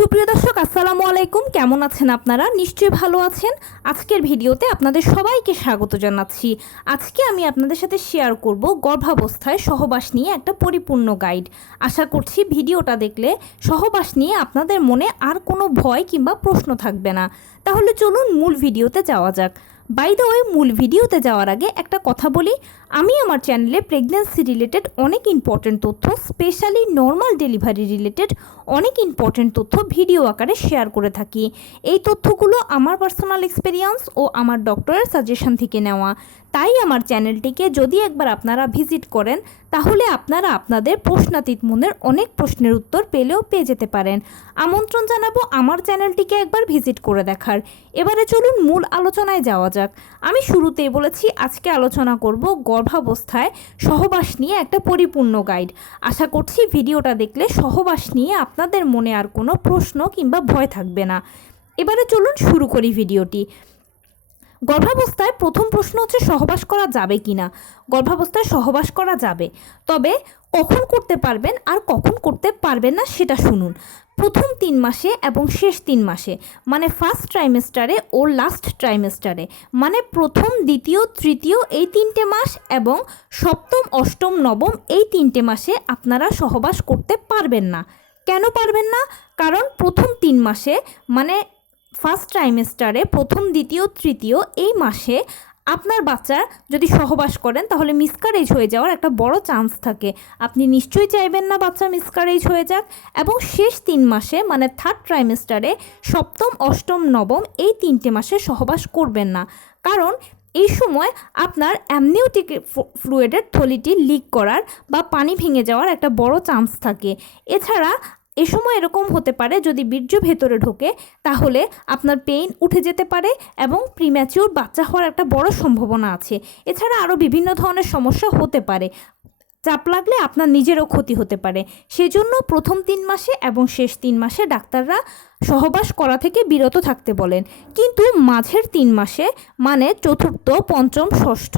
সুপ্রিয় দর্শক আসসালামু আলাইকুম, কেমন আছেন আপনারা? নিশ্চয়ই ভালো আছেন। আজকের ভিডিওতে আপনাদের সবাইকে স্বাগত জানাচ্ছি। আজকে আমি আপনাদের সাথে শেয়ার করব গর্ভাবস্থায় সহবাস নিয়ে একটা পরিপূর্ণ গাইড। আশা করছি ভিডিওটা দেখলে সহবাস নিয়ে আপনাদের মনে আর কোনো ভয় কিংবা প্রশ্ন থাকবে না। তাহলে চলুন মূল ভিডিওতে যাওয়া যাক। বাই দ্য ওয়ে, মূল ভিডিওতে যাওয়ার আগে একটা কথা বলি, আমি আমার চ্যানেলে প্রেগন্যান্সি রিলেটেড অনেক ইম্পর্টেন্ট তথ্য, স্পেশালি নর্মাল ডেলিভারি রিলেটেড অনেক ইম্পর্টেন্ট তথ্য ভিডিও আকারে শেয়ার করে থাকি। এই তথ্যগুলো আমার পার্সোনাল এক্সপেরিয়েন্স ও আমার ডক্টরের সাজেশন থেকে নেওয়া। তাই আমার চ্যানেলটিকে যদি একবার আপনারা ভিজিট করেন তাহলে আপনারা আপনাদের প্রশ্নাতীত মনের অনেক প্রশ্নের উত্তর পেয়ে যেতে পারেন। আমন্ত্রণ জানাবো আমার চ্যানেলটিকে একবার ভিজিট করে দেখার। এবারে চলুন মূল আলোচনায় যাওয়া যাক। আমি শুরুতেই বলেছি আজকে আলোচনা করব গর্ভাবস্থায় সহবাস নিয়ে একটা পরিপূর্ণ গাইড। আশা করছি ভিডিওটা দেখলে সহবাস নিয়ে আপনাদের মনে আর কোনো প্রশ্ন কিংবা ভয় থাকবে না। এবারে চলুন শুরু করি ভিডিওটি। গর্ভাবস্থায় প্রথম প্রশ্ন হচ্ছে সহবাস করা যাবে কি না। গর্ভাবস্থায় সহবাস করা যাবে, তবে কখন করতে পারবেন আর কখন করতে পারবেন না সেটা শুনুন। প্রথম 3 মাসে এবং শেষ 3 মাসে, মানে ফার্স্ট ট্রাইমেস্টারে ও লাস্ট ট্রাইমেস্টারে, মানে প্রথম, দ্বিতীয়, তৃতীয় এই 3টে মাস এবং সপ্তম, অষ্টম, নবম এই 3টে মাসে আপনারা সহবাস করতে পারবেন না। কেন পারবেন না? কারণ প্রথম 3 মাসে মানে ফার্স্ট ট্রাইমেস্টারে প্রথম, দ্বিতীয়, তৃতীয় এই মাসে আপনার বাচ্চা যদি সহবাস করেন তাহলে মিসক্যারেজ হয়ে যাওয়ার একটা বড় চান্স থাকে। আপনি নিশ্চয়ই চাইবেন না বাচ্চা মিসক্যারেজ হয়ে যাক। এবং শেষ 3 মাসে মানে থার্ড ট্রাইমেস্টারে সপ্তম, অষ্টম, নবম এই 3টে মাসে সহবাস করবেন না। কারণ এই সময় আপনার অ্যামনিওটিক ফ্লুইডের থলিটি লিক করার বা পানি ভেঙে যাওয়ার একটা বড় চান্স থাকে। এছাড়া এ সময় এরকম হতে পারে যদি বীর্য ভেতরে ঢোকে তাহলে আপনার পেইন উঠে যেতে পারে এবং প্রিম্যাচিওর বাচ্চা হওয়ার একটা বড় সম্ভাবনা আছে। এছাড়া আরও বিভিন্ন ধরনের সমস্যা হতে পারে, চাপ লাগলে আপনার নিজেরও ক্ষতি হতে পারে। সেজন্য প্রথম 3 মাসে এবং শেষ 3 মাসে ডাক্তাররা সহবাস করা থেকে বিরত থাকতে বলেন। কিন্তু মাঝের 3 মাসে মানে চতুর্থ, পঞ্চম, ষষ্ঠ,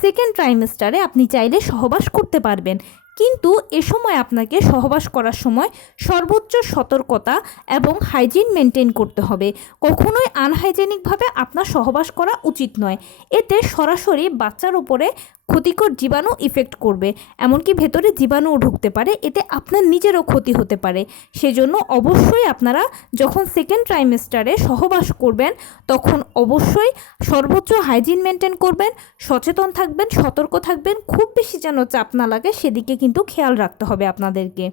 সেকেন্ড ট্রাইমেস্টারে আপনি চাইলে সহবাস করতে পারবেন। কিন্তু এ সময় আপনাকে সহবাস করার সময় সর্বোচ্চ সতর্কতা এবং হাইজিন মেনটেন করতে হবে। কখনোই আনহাইজেনিকভাবে আপনার সহবাস করা উচিত নয়। এতে সরাসরি বাচ্চার উপরে ক্ষতিকর জীবাণু ইফেক্ট করবে, এমনকি ভেতরে জীবাণুও ঢুকতে পারে। এতে আপনার নিজেরও ক্ষতি হতে পারে। সেজন্য অবশ্যই আপনারা যখন সেকেন্ড ট্রাইমেস্টারে সহবাস করবেন তখন অবশ্যই সর্বোচ্চ হাইজিন মেনটেন করবেন, সচেতন থাকবেন, সতর্ক থাকবেন। খুব বেশি যেন চাপ না লাগে সেদিকে কিন্তু খেয়াল রাখতে হবে আপনাদেরকে।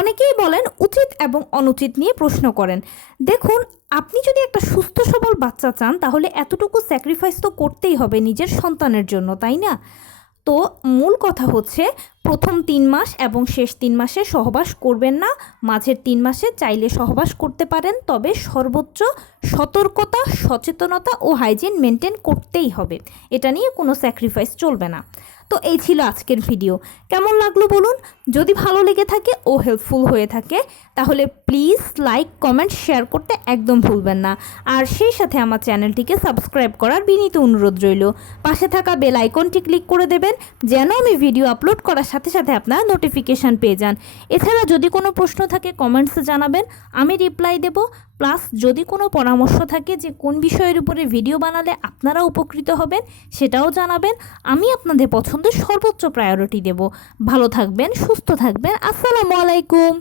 অনেকেই বলেন উচিত এবং অনুচিত নিয়ে প্রশ্ন করেন। দেখুন, আপনি যদি একটা সুস্থ সবল বাচ্চা চান তাহলে এতটুকু স্যাক্রিফাইস তো করতেই হবে নিজের সন্তানের জন্য, তাই না? তো মূল কথা হচ্ছে প্রথম 3 মাস এবং শেষ 3 মাসে সহবাস করবেন না। মাঝের 3 মাসে চাইলে সহবাস করতে পারেন, তবে সর্বোচ্চ সতর্কতা, সচেতনতা ও হাইজিন মেনটেন করতেই হবে। এটা নিয়ে কোনো স্যাক্রিফাইস চলবে না। তো এই ছিল আজকের ভিডিও। কেমন লাগলো বলুন? যদি ভালো লেগে থাকে ও হেল্পফুল হয়ে থাকে তাহলে প্লিজ লাইক, কমেন্ট, শেয়ার করতে একদম ভুলবেন না। আর সেই সাথে আমার চ্যানেলটিকে সাবস্ক্রাইব করার বিনীত অনুরোধ রইল। পাশে থাকা বেল আইকনটি ক্লিক করে দেবেন যেন আমি ভিডিও আপলোড করার সাথে সাথে আপনারা নোটিফিকেশান পেয়ে যান। এছাড়া যদি কোনো প্রশ্ন থাকে কমেন্টসে জানাবেন, আমি রিপ্লাই দেব। প্লাস যদি কোনো পরামর্শ থাকে যে কোন বিষয়ের উপরে ভিডিও বানালে আপনারা উপকৃত হবেন সেটাও জানাবেন। আমি আপনাদের পছন্দের সর্বোচ্চ প্রায়োরিটি দেব। ভালো থাকবেন, সুস্থ থাকবেন। আসসালামু আলাইকুম।